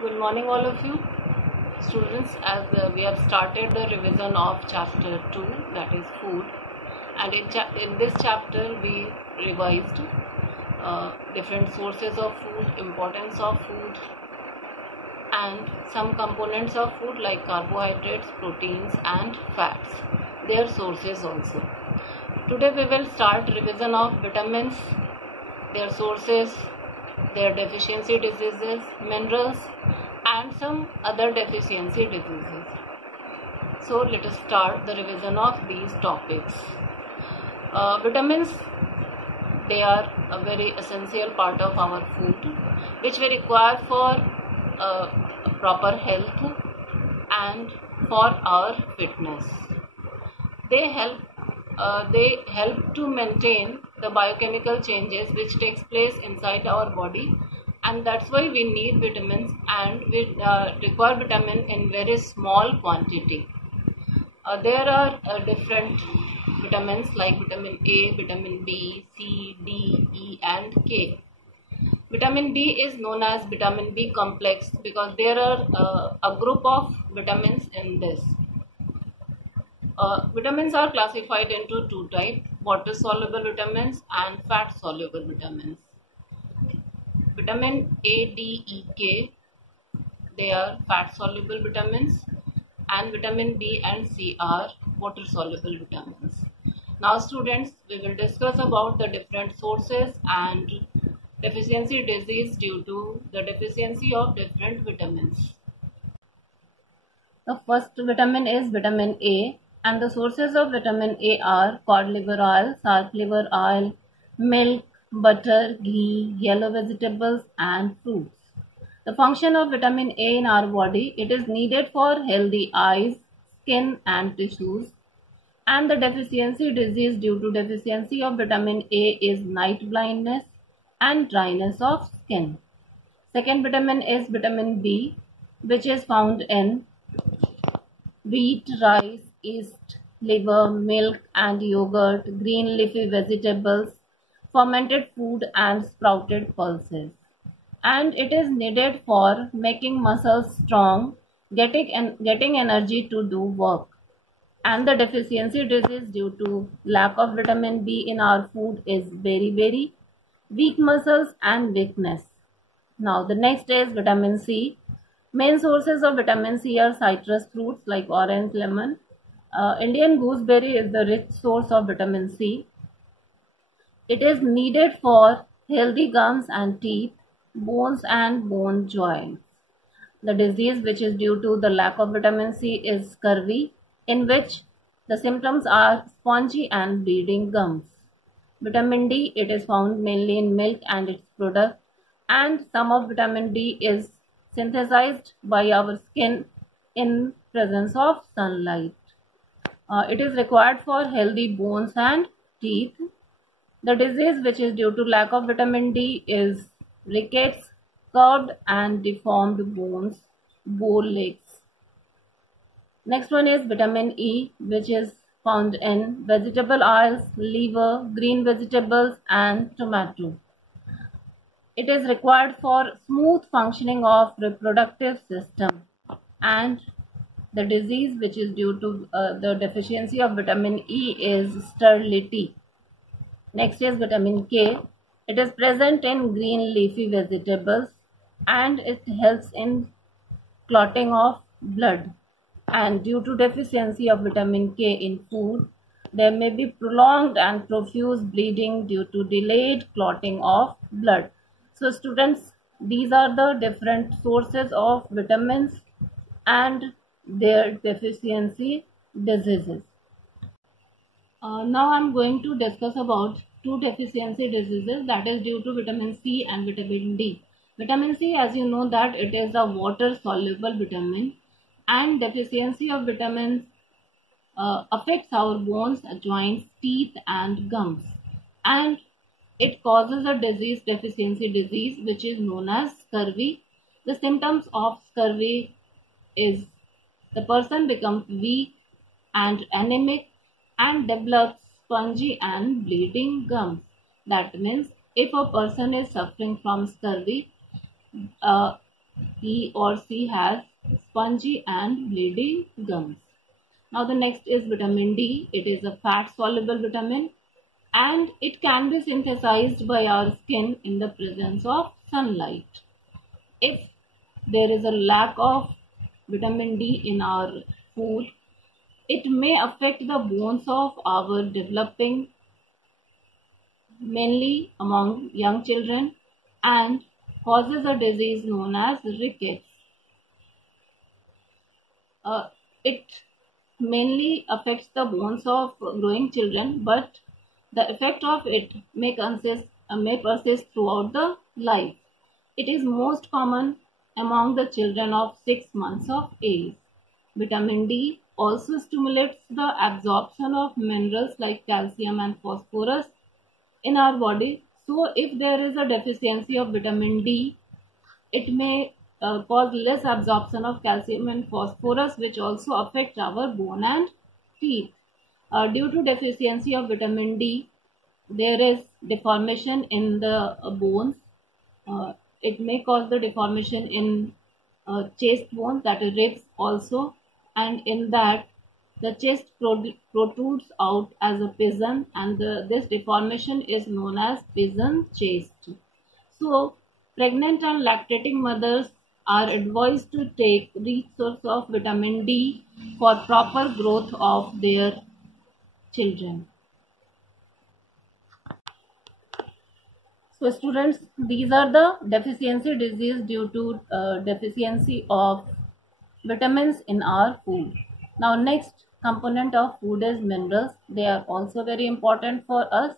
Good morning, all of you students. As we have started the revision of chapter 2, that is food, and in this chapter we revised different sources of food, importance of food, and some components of food like carbohydrates, proteins, and fats, their sources also. Today we will start revision of vitamins, their sources, their deficiency diseases, minerals, and some other deficiency diseases. So let us start the revision of these topics. Vitamins, they are a very essential part of our food which we require for proper health and for our fitness. They help to maintain the biochemical changes which takes place inside our body, and that's why we need vitamins, and we require vitamin in very small quantity. There are different vitamins like vitamin A, vitamin B, C, D, E, and K. Vitamin B is known as vitamin B complex because there are a group of vitamins in this. Vitamins are classified into two types: water soluble vitamins and fat soluble vitamins. Vitamin A, D, E, K, they are fat soluble vitamins, and vitamin B and C are water soluble vitamins. Now students, we will discuss about the different sources and deficiency disease due to the deficiency of different vitamins. The first vitamin is vitamin A, and the sources of vitamin A are cod liver oil, shark liver oil, milk, butter, ghee, yellow vegetables, and fruits. The function of vitamin A in our body: it is needed for healthy eyes, skin, and tissues. And the deficiency disease due to deficiency of vitamin A is night blindness and dryness of skin. Second vitamin is vitamin B, which is found in wheat, rice, yeast, liver, milk and yogurt, green leafy vegetables, fermented food, and sprouted pulses. And it is needed for making muscles strong, getting energy to do work. And the deficiency disease due to lack of vitamin B in our food is very weak muscles and weakness. Now the next is vitamin C. Main sources of vitamin C are citrus fruits like orange, lemon. Indian gooseberry is the rich source of vitamin C. It is needed for healthy gums and teeth, bones and bone joints. The disease which is due to the lack of vitamin C is scurvy, in which the symptoms are spongy and bleeding gums. Vitamin D, it is found mainly in milk and its product, and some of vitamin D is synthesized by our skin in presence of sunlight. It is required for healthy bones and teeth. The disease which is due to lack of vitamin D is rickets, curved and deformed bones, bow legs. Next one is vitamin E, which is found in vegetable oils, liver, green vegetables, and tomato. It is required for smooth functioning of reproductive system. And the disease which is due to the deficiency of vitamin E is sterility. Next is vitamin K. It is present in green leafy vegetables, and it helps in clotting of blood. And due to deficiency of vitamin K in food, there may be prolonged and profuse bleeding due to delayed clotting of blood. So students, these are the different sources of vitamins and their deficiency diseases. Now I am going to discuss about two deficiency diseases, that is due to vitamin C and vitamin D. Vitamin C, as you know, that it is a water soluble vitamin, and deficiency of vitamins affects our bones, joints, teeth and gums, and it causes a disease, deficiency disease, which is known as scurvy. The symptoms of scurvy is the person becomes weak and anemic and develops spongy and bleeding gums. That means if a person is suffering from scurvy, he or she has spongy and bleeding gums. Now the next is vitamin D. It is a fat soluble vitamin and it can be synthesized by our skin in the presence of sunlight. If there is a lack of vitamin D in our food, it may affect the bones of our developing, mainly among young children, and causes a disease known as rickets. It mainly affects the bones of growing children, but the effect of it may persist throughout the life. It is most common among the children of 6 months of age. Vitamin D also stimulates the absorption of minerals like calcium and phosphorus in our body. So, if there is a deficiency of vitamin D, it may cause less absorption of calcium and phosphorus, which also affect our bone and teeth. Due to deficiency of vitamin D, there is deformation in the bones. It may cause the deformation in chest bones, that is ribs also, and in that the chest protrudes out as a pigeon, and this deformation is known as pigeon chest. So, pregnant and lactating mothers are advised to take rich source of vitamin D for proper growth of their children. So students, these are the deficiency disease due to deficiency of vitamins in our food. Now next component of food is minerals. They are also very important for us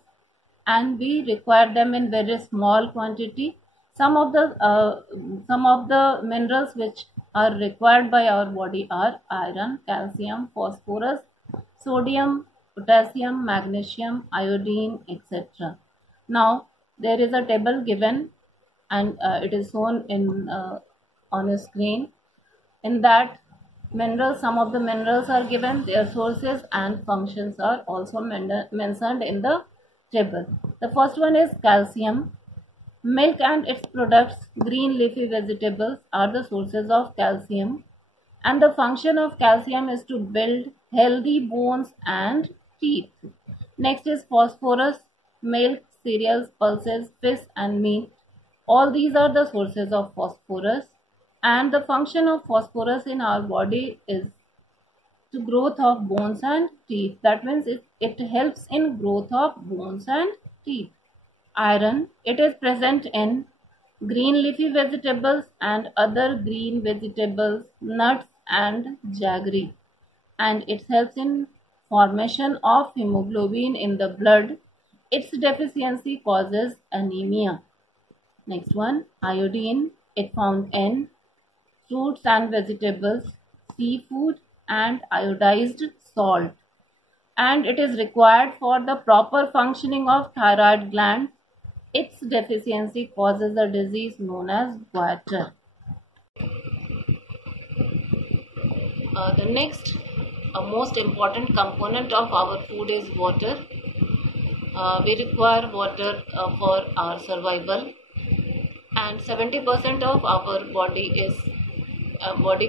and we require them in very small quantity. Some of the minerals which are required by our body are iron, calcium, phosphorus, sodium, potassium, magnesium, iodine, etc. Now there is a table given and it is shown in on a screen. In that minerals, some of the minerals are given, their sources and functions are also mentioned in the table. The first one is calcium. Milk and its products, green leafy vegetables are the sources of calcium, and the function of calcium is to build healthy bones and teeth. Next is phosphorus. Milk, cereals, pulses, fish and meat. All these are the sources of phosphorus, and the function of phosphorus in our body is to growth of bones and teeth. That means it helps in growth of bones and teeth. Iron, it is present in green leafy vegetables and other green vegetables, nuts and jaggery, and it helps in formation of hemoglobin in the blood. Its deficiency causes anemia. Next one, iodine, it found in fruits and vegetables, seafood and iodized salt, and it is required for the proper functioning of thyroid gland. Its deficiency causes a disease known as goiter. The next most important component of our food is water. We require water for our survival, and 70% of our body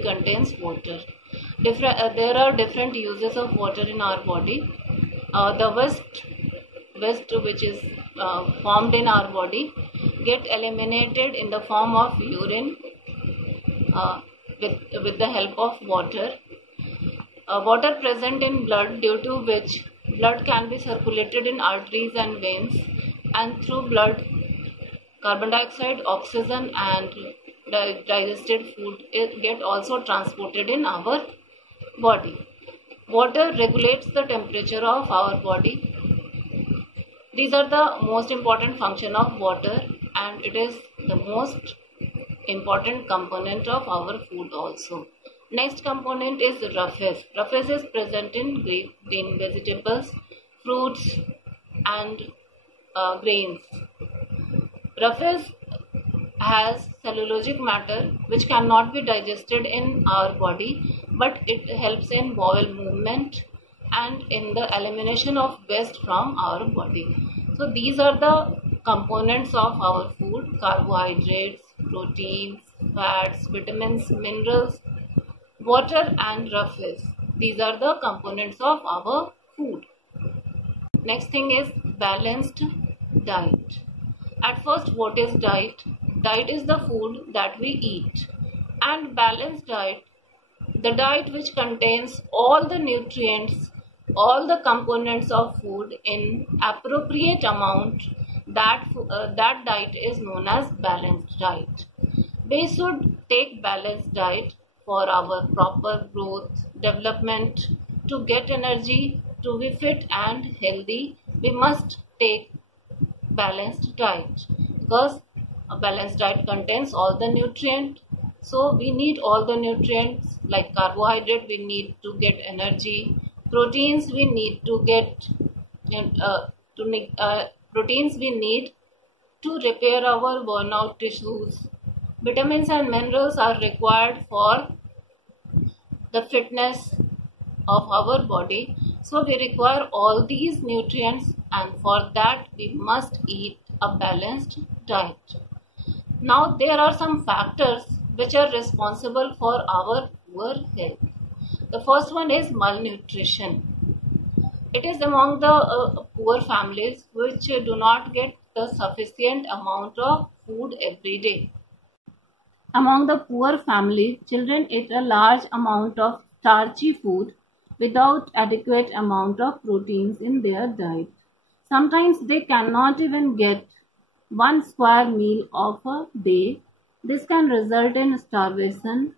contains water. There are different uses of water in our body. The waste which is formed in our body get eliminated in the form of urine with the help of water. Water present in blood, due to which blood can be circulated in arteries and veins, and through blood carbon dioxide, oxygen and digested food get also transported in our body. Water regulates the temperature of our body. These are the most important function of water, and it is the most important component of our food also. Next component is roughage. Roughage is present in green vegetables, fruits and grains. Roughage has cellulosic matter which cannot be digested in our body, but it helps in bowel movement and in the elimination of waste from our body. So these are the components of our food: carbohydrates, proteins, fats, vitamins, minerals, water and roughness. These are the components of our food. Next thing is balanced diet. At first, what is diet? Diet is the food that we eat. And balanced diet, the diet which contains all the nutrients, all the components of food in appropriate amount, that diet is known as balanced diet. We should take balanced diet for our proper growth, development, to get energy, to be fit and healthy. We must take balanced diet because a balanced diet contains all the nutrients. So we need all the nutrients like carbohydrate, we need to get energy, proteins we need to get proteins we need to repair our worn out tissues. Vitamins and minerals are required for the fitness of our body. So we require all these nutrients, and for that we must eat a balanced diet. Now there are some factors which are responsible for our poor health. The first one is malnutrition. It is among the poor families which do not get the sufficient amount of food every day. Among the poor families, children eat a large amount of starchy food without adequate amount of proteins in their diet. Sometimes they cannot even get one square meal of a day. This can result in starvation,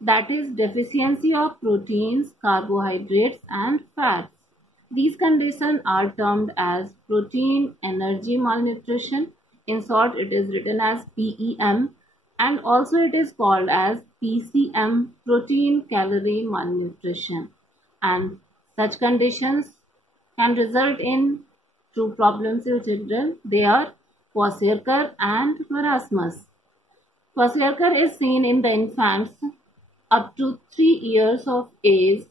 that is deficiency of proteins, carbohydrates and fats. These conditions are termed as protein energy malnutrition. In short, it is written as PEM, and also it is called as PCM, protein calorie malnutrition. And such conditions can result in two problems in children. They are kwashiorkor and marasmus. Kwashiorkor is seen in the infants up to 3 years of age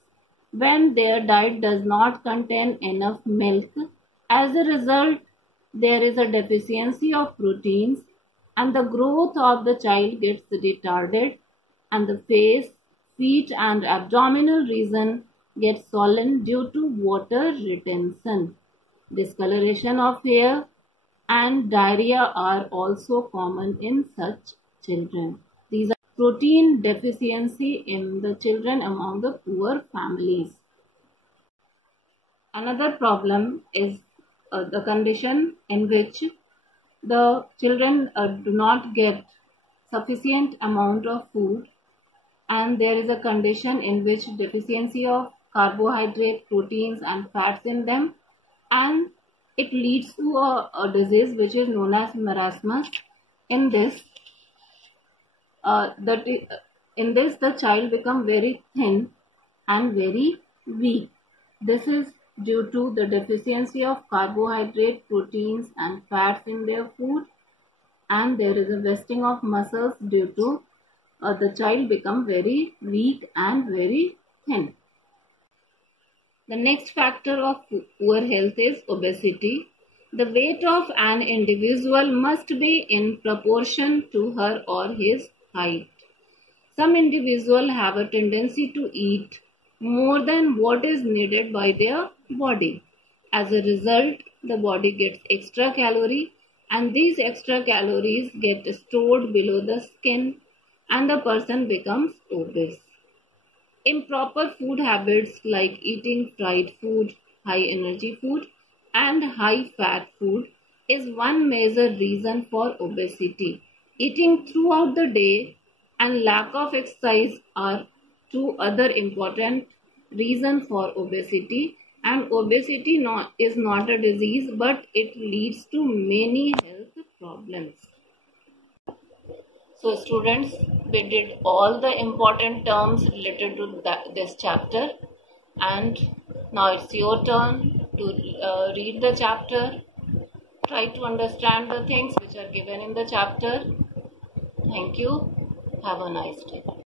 when their diet does not contain enough milk. As a result, there is a deficiency of proteins and the growth of the child gets retarded, and the face, feet and abdominal region gets swollen due to water retention. Discoloration of hair and diarrhea are also common in such children. These are protein deficiency in the children among the poor families. Another problem is the condition in which the children do not get sufficient amount of food, and there is a condition in which deficiency of carbohydrate, proteins and fats in them, and it leads to a disease which is known as marasmus. In this, the child become very thin and very weak. This is due to the deficiency of carbohydrate, proteins and fats in their food, and there is a wasting of muscles due to the child become very weak and very thin. The next factor of poor health is obesity. The weight of an individual must be in proportion to her or his height. Some individuals have a tendency to eat more than what is needed by their body. As a result, the body gets extra calorie, and these extra calories get stored below the skin and the person becomes obese. Improper food habits like eating fried food, high energy food and high fat food is one major reason for obesity. Eating throughout the day and lack of exercise are two other important reasons for obesity, and obesity is not a disease but it leads to many health problems. So students, we did all the important terms related to this chapter, and now it's your turn to read the chapter. Try to understand the things which are given in the chapter. Thank you. Have a nice day.